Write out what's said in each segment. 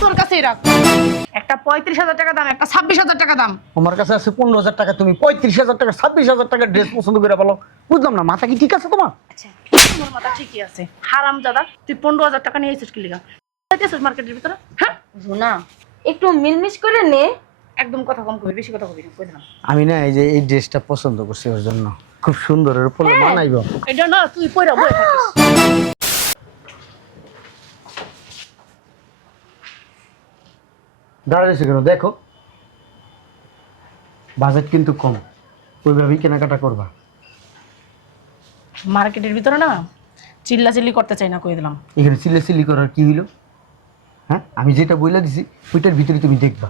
তোর কাছেই রাখ। একটা 35,000 টাকা দাম, একটা 26,000 টাকা দাম। আমার কাছে আছে 15,000 টাকা, তুমি 35,000 টাকা 26,000 টাকা ড্রেস পছন্দ করে বলো। বুঝলাম না, মাথা কি ঠিক আছে তোমার? আচ্ছা, তোমার মাথা ঠিকই আছে। হারামজাদা, তুই 15,000 টাকা নিয়ে এসেছিস কি লিগা? যাইতেছিস মার্কেটের ভিতরে? হ্যাঁ, রুনা একটু মিলমিশ করে নে। একদম কথা কম কবি, বেশি কথা কবি না, কই দিলাম। আমি না এই যে এই ড্রেসটা পছন্দ করছি ওর জন্য, খুব সুন্দর, এর উপরে মানাইবো। এটা না তুই পয়রা বই থাকিস। দাঁড়িয়েছে কেন দেখো, বাজেট কিন্তু কম, ওইভাবেই কেনাকাটা করবা। মার্কেটের ভিতরে না চিল্লাচিল্লি করতে চাই না, কই দিলাম। এখানে চিল্লি করার কি হইলো? হ্যাঁ, আমি যেটা বইলা দিছি ওইটার ভিতরে তুমি দেখবা।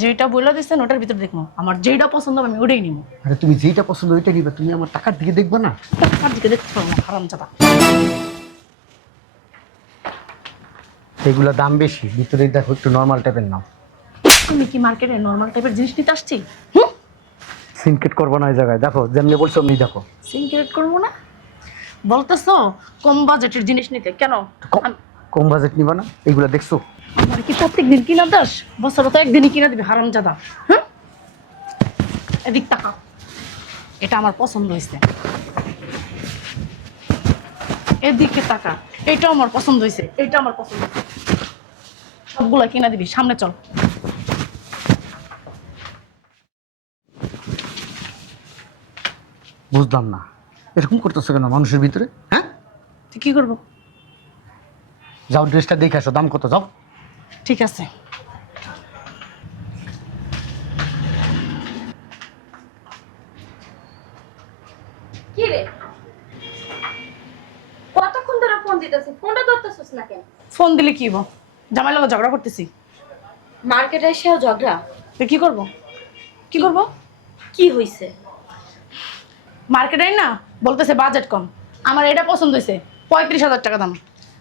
যেটা বইলা দিচ্ছেন ওটার ভিতরে দেখবো, আমার যেটা পছন্দ হবে আমি ওটাই নিবো। আরে তুমি যেটা পছন্দ ওইটা নিবা, তুমি আমার টাকার দিকে দেখবা না। টাকার দিকে দেখতে পারবো না, হারামজাদা। এগুলা দাম বেশি, ভিতরে দেখো একটু নর্মাল টাইপের নাও। আমি কি মার্কেটে নর্মাল টাইপের জিনিস নিতে আসছি? সিনকেট করবো না এই জায়গায়, দেখো যেমনি বলছো অমনি দেখো। সিনক্রেট করবো না বলতেছো? কম বাজেটের জিনিস নিতে কেন? কম বাজেট নিবা না? এগুলা দেখছো? আমার কি প্রত্যেকদিন কিনা দাস? বছরে তো একদিনই কিনা দিবি, হারামজাদা। হ্যাঁ, এদিক টাকা, এটা আমার পছন্দ হয়েছে। এদিকে টাকা, এটা আমার পছন্দ হয়েছে, এটা আমার পছন্দ হয়েছে। সবগুলা কিনা দিবি, সামনে চল। বুঝলাম না, এরকম করতেছো কেন মানুষের ভিতরে? হ্যাঁ, তুই কি করবো? যাও ড্রেসটা দেখে আসো, দাম কত, যাও। ঠিক আছে, কি রে, কতক্ষণ ধরে ফোন দিতেছি, ফোনটা ধরতেছিস না কেন? ফোন দিলে কি হবো? জামাই লোক ঝগড়া করতেছি। মার্কেটে এসেও ঝগড়া? তো কি করবো? কি করবো? কি হইছে? মার্কেটে না বলতেছে বাজেট কম। আমার এটা পছন্দ হয়েছে 35,000 টাকা দাম,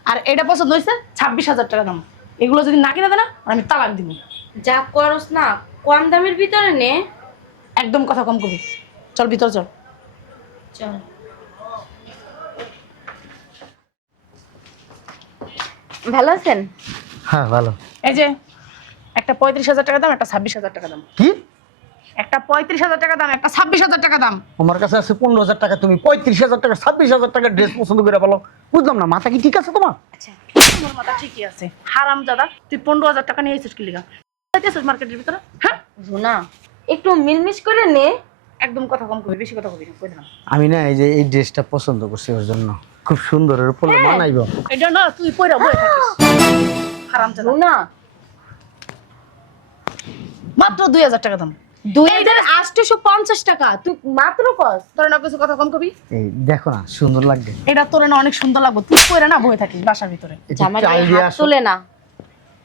আর এটা পছন্দ হয়েছে 26,000 টাকা দাম। এগুলো যদি না কিনে দেয় না, আমি তালাক দিব। যা করস না কম দামের ভিতরে নে। একদম কথা কম করবি, চল ভিতর চল। চল। ভালো আছেন? হ্যাঁ ভালো। এই যে একটা 35,000 টাকা দাম, একটা 26,000 টাকা দাম। কি? একটা 35,000 টাকা দাম, একটা 26,000 টাকা দাম। আমার কাছে আছে 15,000 টাকা, তুমি 35,000 টাকা 26,000 টাকা ড্রেস পছন্দ করে বলো। বুঝলাম না, মাথা কি ঠিক আছে তোমার? আচ্ছা, তোমার মাথা ঠিকই আছে। হারামজাদা, তুই 15,000 টাকা নিয়ে এসেছিস কি লিগা? যাইতেছিস মার্কেটের ভিতরে? হ্যাঁ, রুনা একটু মিলমিশ করে নে। একদম কথা কম করবি, বেশি কথা কবি না, কই দিলাম। আমি না এই যে এই ড্রেসটা পছন্দ করছি ওর জন্য, খুব সুন্দর, এর উপরে মানাইবো। এটা না তুই পয়রা বই থাকিস, হারামজাদা। রুনা মাত্র 2,000 টাকা দাম। 2,850 টাকা তুই মাত্র কস? তোর না কিছু কথা কম কবি। এই দেখো না, সুন্দর লাগবে। এটা তোরে না অনেক সুন্দর লাগবে, তুই পয়রা না বই থাকিস বাসার ভিতরে। একটু জামাই চালিয়ে হাত আসো, তুলে না।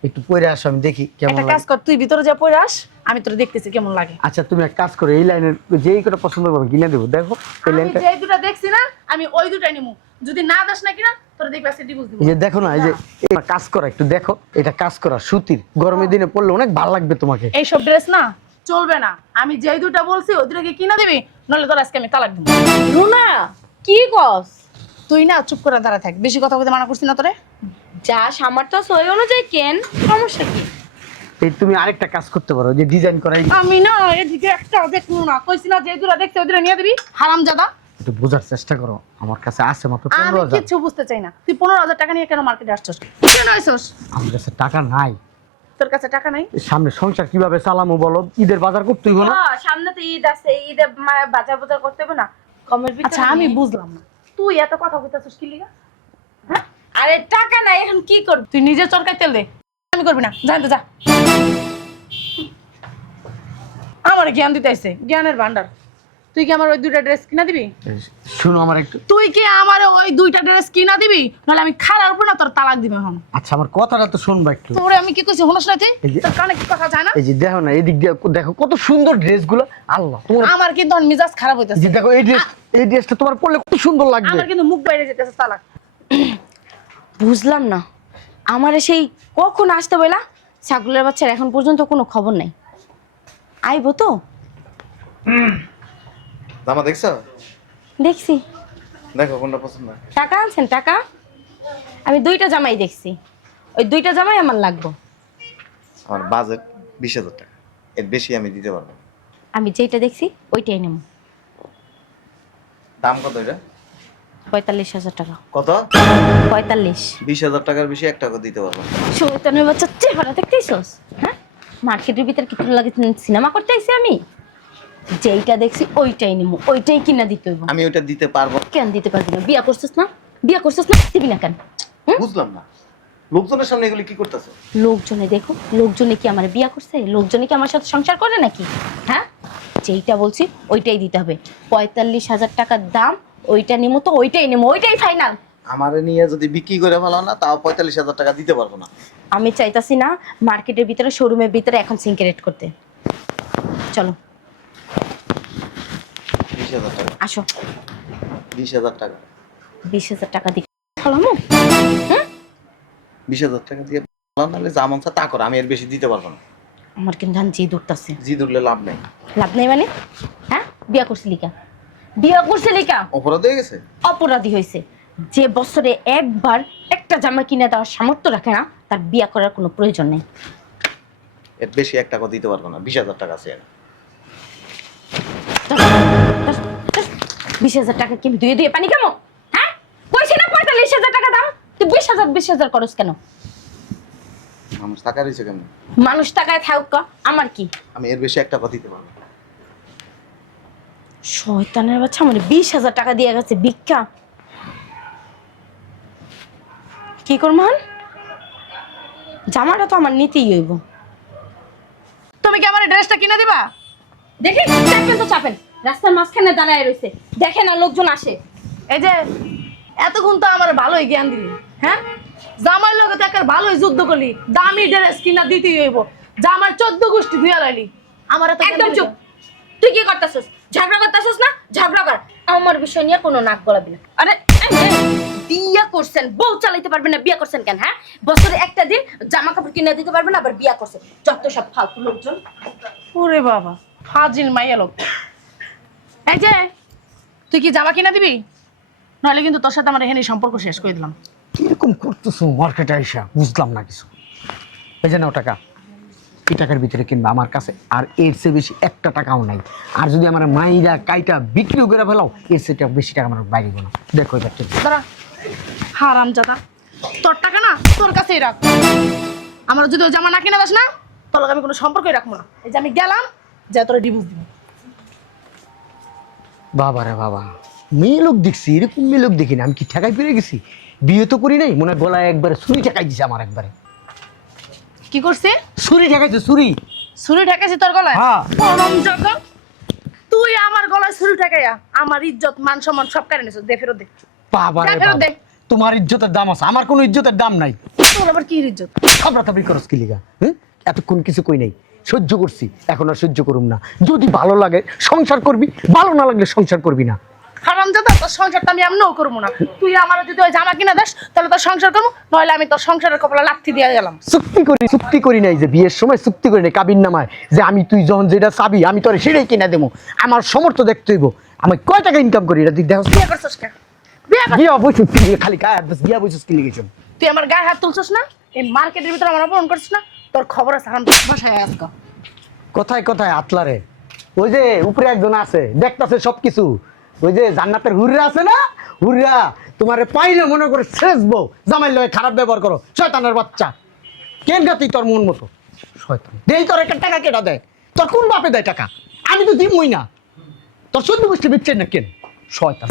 একটু পরে আসো, আমি দেখি কেমন একটা লাগে। কাজ কর, তুই ভিতরে যা পয়রা আস, আমি তোরে দেখতেছি কেমন লাগে। আচ্ছা তুমি এক কাজ করো, এই লাইনের যেই করে পছন্দ করবে কিনে দেবো, দেখো এই আমি লাইনটা। যেই দুটো দেখছি না, আমি ওই দুটাই নিমু। যদি না দাস না কিনা, তোরে দেখবা সে ডিভোর্স দিব। এই যে দেখো না, এই যে এটা কাজ করা, একটু দেখো, এটা কাজ করা সুতির, গরমের দিনে পরলে অনেক ভালো লাগবে তোমাকে। এইসব ড্রেস না চলবে না। আমি যেই দুটা বলছি ওই দুটাকে কিনা দিবি, নলে তোর আজকে আমি তালাক দিব। রুনা কি কস? তুই না চুপ করে দাঁড়া থাক, বেশি কথা বলতে মানা করছি না তোরে? যা সামর্থ্য ওই অনুযায়ী কেন, সমস্যা কি? এই তুমি আরেকটা কাজ করতে পারো, যে ডিজাইন করা, আমি না এদিকে একটা দেখবো না, কইছি না যে দুটা দেখছে ওই দুটা নিয়ে দিবি, হারামজাদা। একটু বোঝার চেষ্টা করো, আমার কাছে আছে মাত্র আমি 15,000। কিচ্ছু বুঝতে চাই না। তুই 15,000 টাকা নিয়ে কেন মার্কেটে আসছস? কেন আসছস? আমার কাছে টাকা নাই, তোর কাছে টাকা নাই? সামনে সংসার কিভাবে চালামো বলো, ঈদের বাজার করতে হইব না? সামনে তো ঈদ আছে, ঈদে বাজার বাজার করতে হবে না? কমের ভিতরে আচ্ছা আমি নে। বুঝলাম না, তুই এত কথা বলতেছস কি লিগা? হ্যাঁ, আরে টাকা নাই, এখন কি করব? তুই নিজে চরকায় তেল দে, আমি করবি না, জানতে যা। আমার জ্ঞান দিতে আইছে, জ্ঞানের ভান্ডার। তুই কি আমার ওই দুইটা ড্রেস কিনা দিবি? শুনো আমার একটু, তুই কি আমার ওই দুইটা ড্রেস কিনা দিবি, নাহলে আমি খালার উপর না তোর তালাক দিবে এখন। আচ্ছা আমার কথাটা তো শুনবা একটু। তোরে আমি কি কইছি হনস না তুই? এই যে- তোর কানে কি কথা যায় না? এই যে দেখো না, এদিক দিয়ে দেখো কত সুন্দর ড্রেসগুলো, আল্লাহ তোমার। আমার কিন্তু এখন মেজাজ খারাপ এই হইতাছে। যে দেখো এই ড্রেসটা তোমার পরলে কত সুন্দর লাগবে। আমার কিন্তু মুখ বাইরে যেতেছে, তালাক। বুঝলাম না, আমারে সেই কখন আসতে বইলা, ছাগলের বাচ্চার এখন পর্যন্ত কোনো খবর নাই। আইবো তো? জামা দেখছো? দেখছি। দেখো কোনটা পছন্দ হয়। টাকা আনছেন? টাকা আমি দুইটা জামাই দেখছি, ওই দুইটা জামাই আমার লাগবে। আমার বাজেট 20,000 টাকা, এর বেশি আমি দিতে পারবো না। আমি যেটা দেখছি ওইটাই নেব। দাম কত এটা? 45,000 টাকা। কত? 45। 20,000 টাকার বেশি 1 টাকা দিতে পারবো না। শয়তানের বাচ্চা চেহারা দেখতেইছস? হ্যাঁ, মার্কেটের ভিতর কি তোর লাগে সিনেমা করতে আইছি আমি? যেইটা দেখছি ওইটাই নেব, ওইটাই কিনা দিতে হইব। আমি ওইটা দিতে পারবো না। কেন দিতে পারবি না? বিয়া করছিস না? বিয়া করছিস না? দিবি না কেন? বুঝলাম না, লোকজনের সামনে এগুলি কি করতেছো? লোকজনে দেখো, লোকজনে কি আমার বিয়া করছে? লোকজনে কি আমার সাথে সংসার করে নাকি? হ্যাঁ, যেইটা বলছি ওইটাই দিতে হবে। 45,000 টাকার দাম, ওইটা নিমো তো ওইটাই নেবো, ওইটাই ফাইনাল। আমারে নিয়ে যদি বিক্রি করে ফেলো না, তাও 45,000 টাকা দিতে পারবো না। আমি চাইতাছি না মার্কেটের ভিতরে, শোরুমের ভিতরে এখন সিনক্রেট করতে। চলো 20,000 টাকা। আসো। 20,000 টাকা। 20,000 টাকা দিই খালামু। 20,000 টাকা দিয়ে নাহলে যা মন চায় তা করো, আমি এর বেশি দিতে পারবো না। আমার কিন্তু ধান জি দূরতাছে। জি ধরলে লাভ নেই। লাভ নেই মানে? হ্যাঁ, বিয়া করছিলি কা? বিয়া করছিলি কা? অপরাধ হয়ে গেছে। অপরাধী হয়েছে। যে বছরে একবার একটা জামা কিনে দেওয়ার সামর্থ্য রাখে না, তার বিয়া করার কোনো প্রয়োজন নেই। এর বেশি 1 টাকা দিতে পারবো না। 20,000 টাকা আছে। 20,000 টাকা কি আমি দুয়ে দুয়ে পানি কেমন? হ্যাঁ, কইছি না 45,000 টাকা দাম, তুই 20,000 করস কেন? মানুষ টাকা রয়েছে কেমন? মানুষ টাকায় থাকুক, আমার কি? আমি এর বেশি 1 টাকা দিতে পারবো না। শয়তানের বাচ্চা, মানে 20,000 টাকা দিয়ে গেছে ভিক্ষা। কি করমান? জামাটা তো আমার নিতেই হইব। তুমি কি আমার ড্রেসটা কিনে দিবা? দেখি চাপেন তো চাপেন, রাস্তার মাঝখানে দাঁড়ায় রয়েছে, দেখে না লোকজন আসে। এই যে এতক্ষণ তো আমার ভালোই জ্ঞান দিলি, হ্যাঁ? জামাই লোক তো একটা ভালোই যুদ্ধ করলি, দামি ড্রেস কিনা দিতেই হইব। জামার 14 গোষ্ঠী ধুয়া লাইলি, আমার এত একদম চুপ। তুই কি করতেছিস? ঝগড়া করতেছিস না? ঝগড়া কর, আমার বিষয় নিয়ে কোনো নাক গলাবি না। আরে এই যে, বিয়া করছেন, বউ চালাইতে পারবেন না, বিয়া করছেন কেন? হ্যাঁ, বছরে একটা দিন জামা কাপড় কিনে দিতে পারবেন না, আবার বিয়া করছেন। যত সব ফালতু লোকজন। ওরে বাবা, ফাজিল মাইয়া লোক। এই যে তুই কি জামা কিনা দিবি? নাহলে কিন্তু তোর সাথে আমার এখানে সম্পর্ক শেষ করে দিলাম। কিরকম করতেছো মার্কেটে আইসা? বুঝলাম না কিছু। এই যে নাও টাকা, এই টাকার ভিতরে কিনবা আমার কাছে আর এর চেয়ে বেশি 1 টাকাও নাই। আর যদি আমার মাইরা কাইটা বিক্রিও করে ফেলাও, এর চেয়ে বেশি টাকা আমার বাইরে না। দেখো এবার ঠিক দাঁড়া, হারাম জাদা, তোর টাকা না তোর কাছেই রাখ। আমার যদি ওই জামা না কিনে দাস না, তোর লগে আমি কোনো সম্পর্কই রাখবো না। এই যে আমি গেলাম, যা তোরা ডিভোর্স দিব। বাবা রে বাবা, মেয়ে লোক দেখছি, এরকম মেয়ে লোক দেখি না। আমি কি ঠেকাই পেরে গেছি? বিয়ে তো করি নাই, মনে হয় গলায় একবারে ছুরি ঠেকাই দিছে আমার। একবারে কি করছে? ছুরি ঠেকাইছে, ছুরি। ছুরি ঠেকেছি তোর গলায়? হ্যাঁ। হারাম জাদা, তুই আমার গলায় ছুরি ঠেকাইয়া আমার ইজ্জত মান সম্মান সব কেড়ে নিছিস। দে ফেরত দে। বাবা রে যা ফেরত বাবা, দে। তোমার ইজ্জতের দাম আছে, আমার কোনো ইজ্জতের দাম নাই। তোর আবার কি ইজ্জত? খাবরাতাবরি করস কি লিগা? হ্যাঁ, এতক্ষণ কিছু কই নাই, সহ্য করছি, এখন আর সহ্য করুম না। যদি ভালো লাগে সংসার করবি, ভালো না লাগলে সংসার করবি না। হারাম জাদা, তোর সংসারটা আমি এমনও করবো না। তুই আমার যদি ওই জামা কিনা দাস, তাহলে তোর সংসার করবো, নইলে আমি তোর সংসারের কপালে লাথি দিয়ে গেলাম। চুক্তি করি নাই যে বিয়ের সময় চুক্তি করি নাই কাবিন নামায় যে আমি তুই যখন যেটা চাবি আমি তোর সেটাই কিনা দেবো। আমার সমর্থ দেখতে হইব, আমি কয় টাকা ইনকাম করি এটা দেখ। বিয়ে করছিস কে? বিয়ে কর- বিয়া বইছিস কি লিগে? খালি গায়ে হাত দিস, বিয়া বইছিস কি লিগেছ? তুই আমার গায়ে হাত তুলছিস না? এই মার্কেটের ভিতরে আমার অপমান করছিস না? তোর খবর আছে, হারাম বাসায় আজকে। কোথায় কোথায় আতলারে? ওই যে উপরে একজন আছে, দেখতাছে সবকিছু। ওই যে জান্নাতের হুররা আছে না, হুররা তোমারে পাইলে মনে করে শেষবো, জামাই লয়ে খারাপ ব্যবহার করো, শয়তানের বাচ্চা। কেন গা তুই তোর মন মতো? শয়তান দেই তোর একটা টাকা কেটা দেয়? তোর কোন বাপে দেয় টাকা? আমি তো দিমই না। তোর সত্যি বুঝতে বিচ্ছেন না কেন? শয়তান।